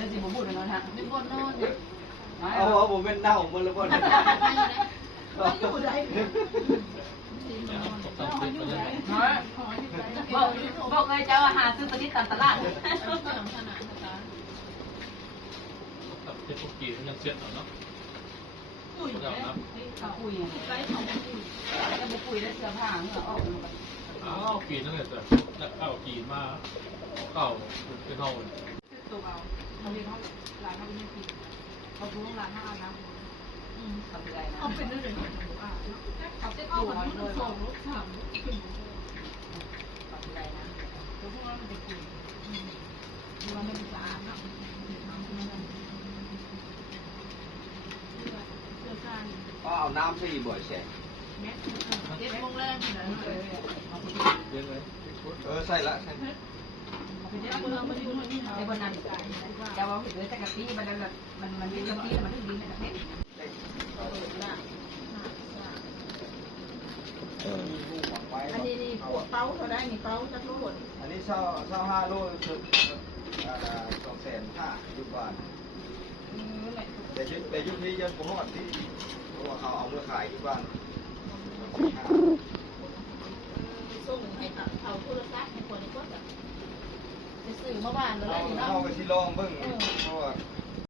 จะสิบบุญเลยนะเป็นบนนอนเอาผมเป็นเน่ามันแล้วบ่ได้อยู่ไหนบอกเลยเจ้าหาซื้อตัวนี้ตามตลาดเทปกีมันยังเสียดเนาะคุยคุยไร้ของคุยจะบุคุยได้เสื้อผ้าเหงื่อออกกีนั่นแหละแต่เอากีมาเก่าเป็นเท่าเลยตัวเขาเรียกเขาร้านเขาไม่กินเขาดูร้านเขาอาบน้ำทำอะไรนะเขาเป็นเรื่องของเขาจะเอาแบบนี้ส่งลูกถามทำอะไรนะตัวพวกนั้นมันจะกินดูว่าไม่สะอาดเนาะเอาน้ำใส่บ่อยแช่7 โมงแรกนะใส่ละใส่ในวันนั้นจะว่าเห็นเลยแต่กะทิมันแบบมันเป็นกะทิมันถึงดีนะเนี่ยอันนี้นี่ปวดเป้าเขาได้มีเป้าจักรโลดอันนี้25 โลสุด250,000อยู่บ้านแต่ยุคนี้ยังบ่ฮอดที่เพราะว่าเขาเอามาขายอยู่บ้านส่งให้เขาโทรศัพท์ให้คนในกดจะซื้อเมื่อวานแล้วนี่เนาะเอาไปสิลองเบิ่ง